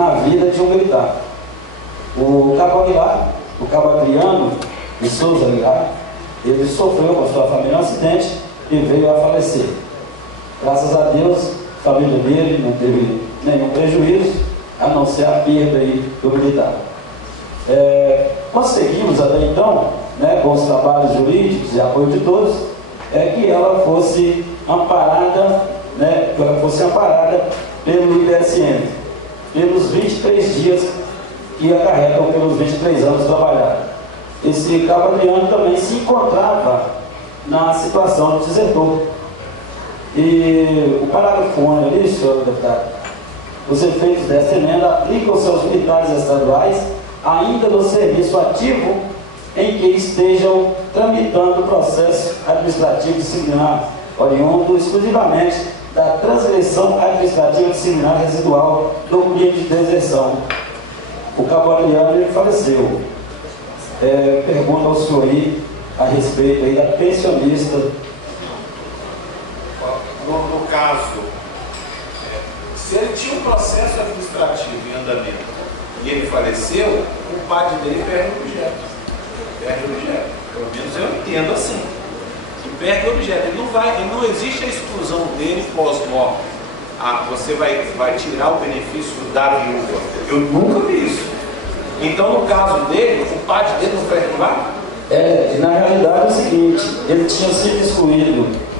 na vida de um militar. O cabo Aguilar, o cabo Adriano de Souza Aguilar, ele sofreu com a sua família um acidente e veio a falecer. Graças a Deus, a família dele não teve nenhum prejuízo, a não ser a perda aí do militar. Conseguimos até então, né, com os trabalhos jurídicos e apoio de todos, que ela fosse amparada, né, que ela fosse amparada pelo IBSM, pelos 23 dias que acarretam pelos 23 anos trabalhados. Esse cabo Adriano também se encontrava na situação de desertor. E o parágrafo 1 ali, senhor deputado, os efeitos desta emenda aplicam-se aos militares estaduais ainda no serviço ativo em que estejam tramitando o processo administrativo disciplinar oriundo exclusivamente da transgressão administrativa disciplinar residual do crime de deserção. O cabo Adriano, ele faleceu. Pergunta ao senhor aí a respeito aí da pensionista. No caso, se ele tinha um processo administrativo em andamento e ele faleceu, o padre dele perde o objeto. Perde o objeto. Pelo menos eu entendo assim. Que perde o objeto. Ele não existe a exclusão dele pós-morte. Você vai tirar o benefício da viúva. Eu nunca vi isso. Então, no caso dele, o padre dele não perde lá? Na realidade é o seguinte, ele tinha sido excluído.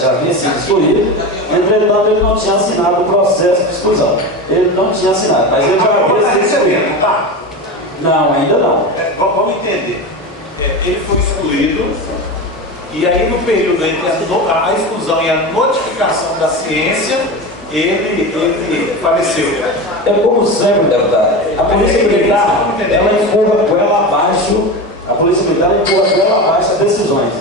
Já havia sido excluído, entretanto ele não tinha assinado o processo de exclusão. Ele não tinha assinado, mas ele já havia sido excluído. Tá? Não, ainda não. Vamos entender. Ele foi excluído, e aí no período entre a exclusão e a notificação da ciência, ele faleceu. Como sempre, deputado, a Polícia Militar, ela empurra com ela abaixo, a Polícia Militar empurra com ela abaixo as decisões.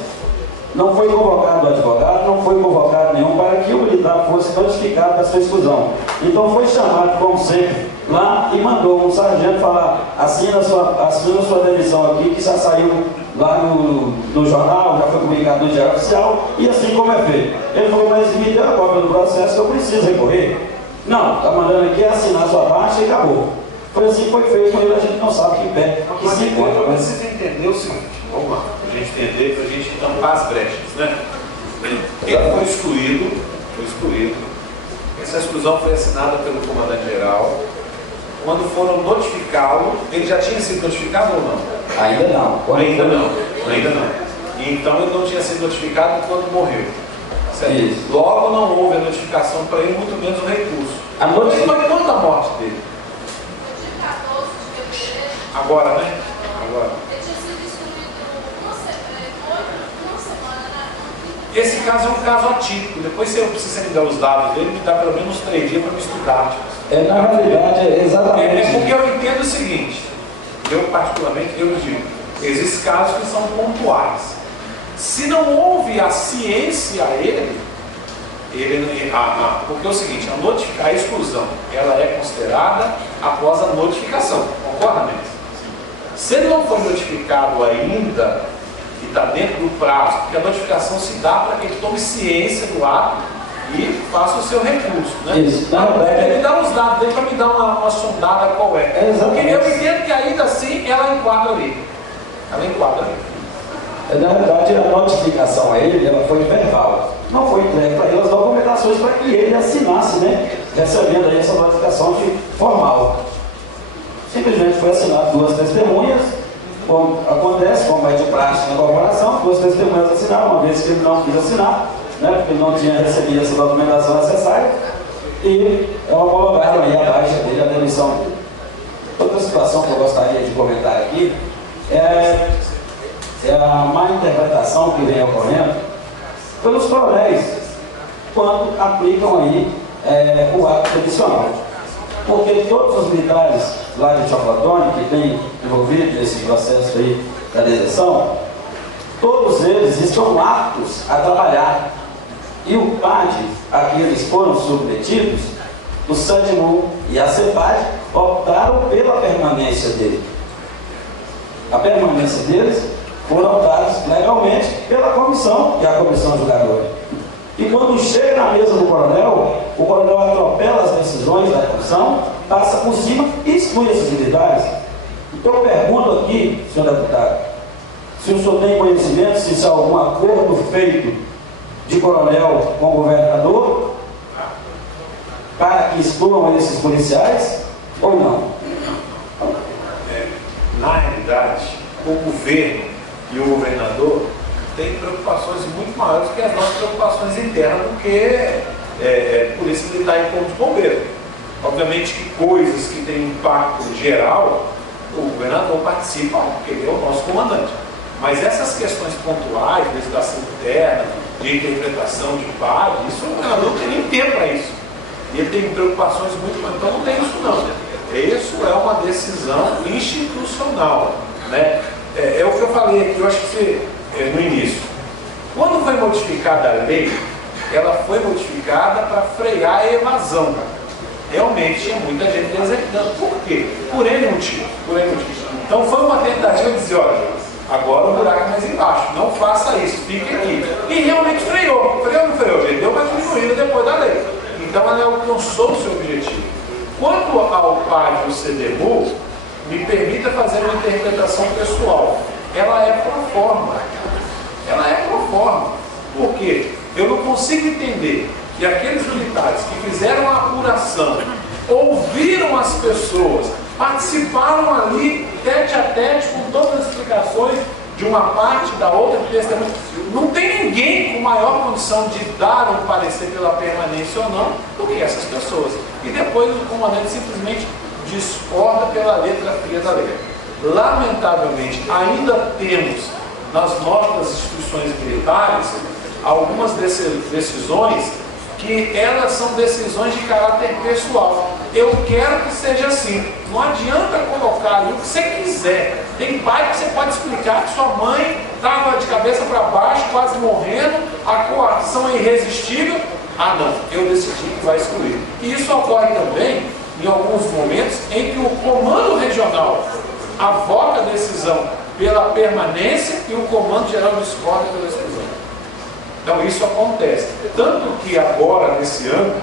Não foi convocado o advogado, não foi convocado nenhum para que o militar fosse notificado da sua exclusão. Então foi chamado, como sempre, lá e mandou um sargento falar: assina sua demissão aqui, que já saiu lá no jornal, já foi comunicado no Diário Oficial, e assim como é feito. Ele falou: mas me deu a cópia do processo que eu preciso recorrer. Não, está mandando aqui assinar sua parte e acabou. Foi assim que foi feito, mas a gente não sabe que pé que se encontra. Eu preciso entender o seguinte, vamos lá, para a gente entender, para a gente tampar as brechas, né? Ele foi excluído, essa exclusão foi assinada pelo comandante-geral. Quando foram notificá-lo, ele já tinha sido notificado ou não? Ainda não. Ainda não. Então ele não tinha sido notificado quando morreu. Certo? Logo não houve a notificação para ele, muito menos o recurso. Ele foi quanto a morte dele? Agora, né? Agora. Esse caso é um caso atípico. Depois, se eu precisar me dar os dados dele, me dá pelo menos 3 dias para me estudar. Na realidade, é exatamente. Porque eu entendo o seguinte, eu particularmente, eu digo, existem casos que são pontuais. Se não houve a ciência a ele porque é o seguinte, a exclusão, ela é considerada após a notificação, concorda mesmo? Se ele não foi notificado ainda, e está dentro do prazo, porque a notificação se dá para que ele tome ciência do ato e faça o seu recurso, né? Isso. Ele dá os dados dele para me dar uma sondada qual é. Porque eu entendo que ainda assim ela enquadra ali. Na verdade, a notificação a ele, ela foi verbal. Não foi entregue para ele as documentações para que ele assinasse, né? Recebendo aí essa notificação formal. Simplesmente foi assinado 2 testemunhas, como acontece, como é de prática na corporação, 2 testemunhas assinaram, uma vez que ele não quis assinar, né? Porque ele não tinha recebido essa documentação necessária, e homologaram aí a baixa dele, a demissão dele. Outra situação que eu gostaria de comentar aqui é a má interpretação que vem ocorrendo pelos colégios quando aplicam aí o ato tradicional. Porque todos os militares lá de Chocotone que têm envolvido nesse processo aí da deserção, todos eles estão aptos a trabalhar. E o PAD, a que eles foram submetidos, o SADMU e a CEPAD optaram pela permanência dele. A permanência deles foram dados legalmente pela comissão, que é a comissão julgadora. E quando chega na mesa do coronel, o coronel atropela as decisões da comissão, passa por cima e exclui esses militares. Então eu pergunto aqui, senhor deputado, se o senhor tem conhecimento, se há algum acordo feito de coronel com o governador para que excluam esses policiais ou não? Na realidade, o governo e o governador têm preocupações muito maiores que as nossas preocupações internas do que polícia militar e corpo de bombeiro. Obviamente que coisas que têm impacto geral, o governador participa, porque ele é o nosso comandante. Mas essas questões pontuais, de legislação interna, de interpretação de PAD, isso o governador não tem nem tempo para isso. E ele tem preocupações muito maiores, então não tem isso não. Isso é uma decisão institucional, né? É o que eu falei aqui, eu acho que no início. Quando foi modificada a lei, ela foi modificada para frear a evasão. Realmente tinha muita gente executando. Por quê? Por N motivo. Então foi uma tentativa de dizer, olha, agora o buraco é mais embaixo, não faça isso, fique aqui. E realmente freou. Freou ou não freou? Gente, deu uma diminuída depois da lei. Então ela alcançou o seu objetivo. Quanto ao PAD e o CDMU, me permita fazer uma interpretação pessoal. Ela é pro forma. Por quê? Eu não consigo entender que aqueles militares que fizeram a apuração, ouviram as pessoas, participaram ali, tete a tete, com todas as explicações de uma parte, da outra, de testemunho. Não tem ninguém com maior condição de dar um parecer pela permanência ou não do que essas pessoas. E depois o comandante simplesmente discorda pela letra fria da lei. Lamentavelmente, ainda temos nas nossas instituições militares algumas decisões que elas são decisões de caráter pessoal. Eu quero que seja assim. Não adianta colocar ali o que você quiser. Tem pai que você pode explicar que sua mãe estava de cabeça para baixo, quase morrendo, a coação é irresistível. Ah não, eu decidi que vai excluir. E isso ocorre também em alguns momentos em que o comando regional avoca a decisão pela permanência e o comando geral discorda pela exclusão. Então isso acontece. Tanto que agora, nesse ano,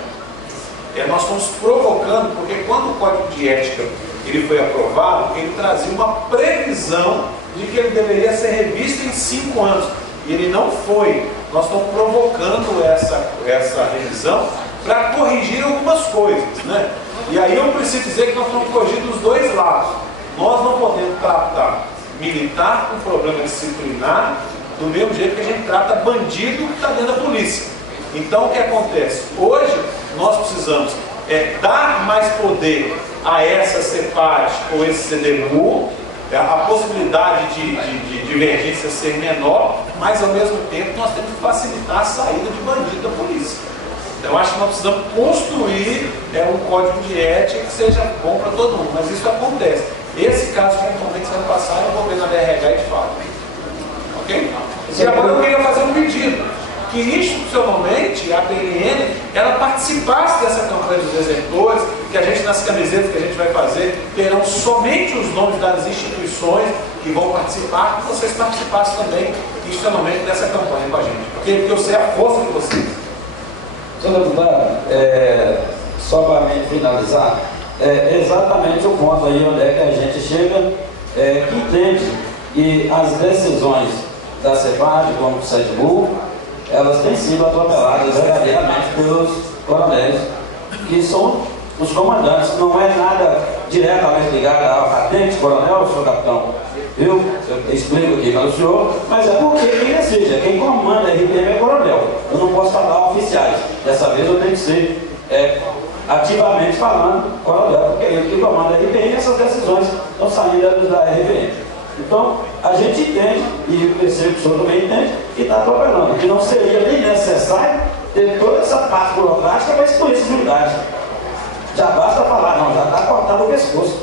nós estamos provocando, porque quando o Código de Ética ele foi aprovado, ele trazia uma previsão de que ele deveria ser revisto em 5 anos. E ele não foi. Nós estamos provocando essa revisão para corrigir algumas coisas, né? E aí eu preciso dizer que nós estamos corrigindo os dois lados. Nós não podemos tratar militar com problema disciplinar do mesmo jeito que a gente trata bandido que está dentro da polícia. Então o que acontece? Hoje nós precisamos dar mais poder a essa CEPAD ou esse CDMU, a possibilidade de divergência ser menor, mas ao mesmo tempo nós temos que facilitar a saída de bandido da polícia. Então acho que nós precisamos construir um código de ética que seja bom para todo mundo, mas isso acontece. Esse caso, eventualmente, semana passada, eu vou ver na DRH e te falo. Ok? E agora eu queria fazer um pedido, que institucionalmente a PNN ela participasse dessa campanha dos desertores, que a gente nas camisetas que a gente vai fazer terão somente os nomes das instituições que vão participar, que vocês participassem também institucionalmente dessa campanha com a gente, porque eu sei a força de vocês. Senhor deputado, só para finalizar, exatamente o ponto aí onde é que a gente chega, que entende que as decisões da CEPAD, como do CEDMU, elas têm sido atropeladas verdadeiramente pelos coronéis, que são os comandantes. Não é nada diretamente ligado à patente, coronel, senhor capitão. Eu explico aqui para o senhor, mas é porque quem decide, quem comanda a RPM é coronel. Eu não posso falar oficiais. Dessa vez eu tenho que ser ativamente falando coronel, porque é ele que comanda a RPM e essas decisões estão saindo da RPM. Então, a gente entende, e eu percebo que o senhor também entende, que está atropelando, que não seria nem necessário ter toda essa parte burocrática para excluir esses militares. Já basta falar, não, já está cortado o pescoço.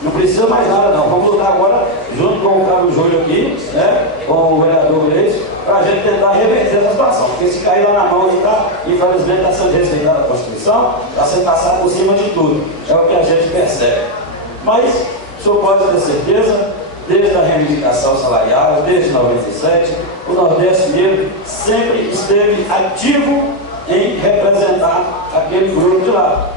Não precisa mais nada, não. Vamos lutar agora, junto com o Carlos Júlio aqui, né, com o vereador Reis, para a gente tentar reverter essa situação. Porque se cair lá na mão e tá, infelizmente está sendo respeitada a Constituição, está sendo passado por cima de tudo. É o que a gente percebe. Mas, o senhor pode ter certeza, desde a reivindicação salarial, desde 97, o Nordeste Negro sempre esteve ativo em representar aquele grupo de lá,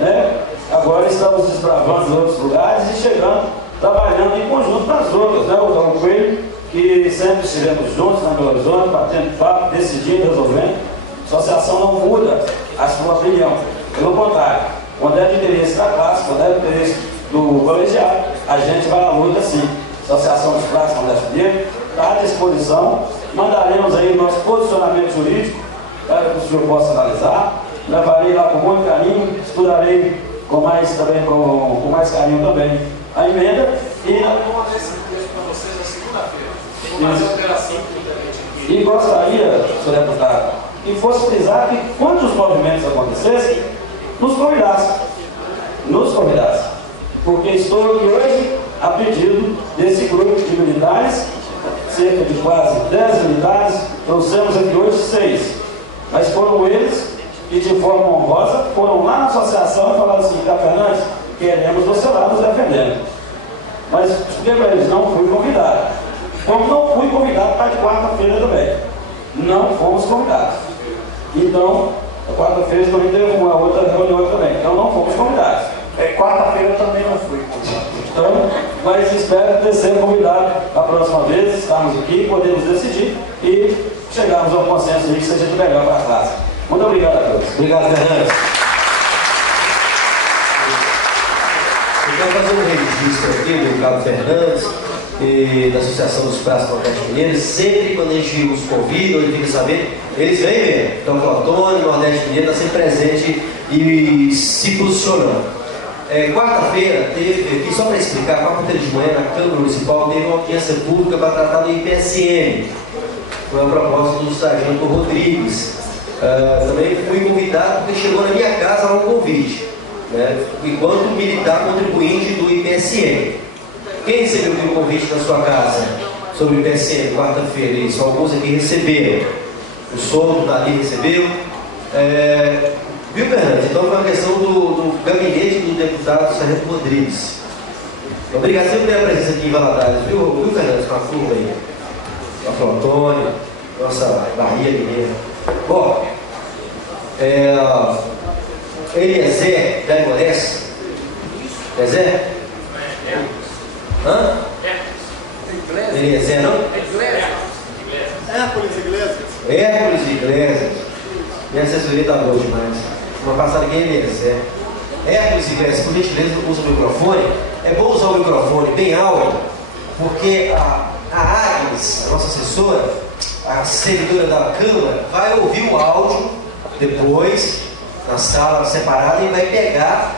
né? Agora estamos desbravando outros lugares e chegando, trabalhando em conjunto com as outras, né? O Dom Coelho, que sempre estivemos juntos na Belo Horizonte, batendo papo, decidindo, resolvendo. A associação não muda a sua opinião, pelo contrário, quando é de interesse da classe, quando é de interesse do colegiado, a gente vai à luta sim. A Associação dos Classes Nordeste Negro está à disposição, mandaremos aí nosso posicionamento jurídico para que o senhor possa analisar, levarei lá com muito carinho, estudarei com mais carinho também a emenda e vou mandar esse texto para vocês na segunda-feira. Vou fazer a operação aqui. E gostaria, senhor deputado, que fosse frisar que quando os movimentos acontecessem, nos convidasse, porque estou aqui hoje a pedido desse grupo de militares, cerca de quase 10 militares, trouxemos aqui hoje 6, mas foram eles que de forma honrosa foram lá na associação e falaram assim: Fernandes, queremos você lá nos defendendo. Mas expliquei para eles, não fui convidado. Como não fui convidado para de quarta-feira também. Não fomos convidados. Então, quarta-feira também teve uma outra reunião também. Então não fomos convidados. Quarta-feira eu também não fui convidado. Então, mas espero ter sido convidado a próxima vez, estarmos aqui, podemos decidir e chegarmos a um consenso aí que seja de melhor para a classe. Muito obrigado a todos. Obrigado, Fernandes. Eu quero fazer um registro aqui do Cabo Fernandes e da Associação dos Praças Nordeste Mineiros. Sempre quando a gente os convida, ou ele fica sabendo, eles vêm mesmo. Então, o Antônio, Nordeste Mineiro, está sempre presente e se posicionando. Quarta-feira teve, aqui só para explicar, quarta-feira de manhã na Câmara Municipal teve uma audiência pública para tratar do IPSM. Foi a proposta do Sargento Rodrigues. Também fui convidado porque chegou na minha casa um convite, né, enquanto militar contribuinte do IPSM. Quem recebeu o convite na sua casa sobre o IPSM quarta-feira? Isso, alguns aqui receberam. O Solto dali recebeu. Viu, Fernando? Então foi uma questão do gabinete do deputado Sargento Rodrigues. Obrigado sempre pela presença aqui em Valadares, viu, Fernando? Com a curva aí. Nosso Antônio, nossa Bahia Mineira. Bom, Eliezer da Imorés. Eliezer? Hã? Eliezer, não? Hércules Iglesias. Hércules Iglesias. Minha assessoria tá boa demais. Uma passada aqui é Eliezer. Hércules Iglesias, por gentileza, usa o microfone. É bom usar o microfone bem alto, porque a Agnes, a nossa assessora, a servidora da Câmara, vai ouvir o áudio depois, na sala separada, e vai pegar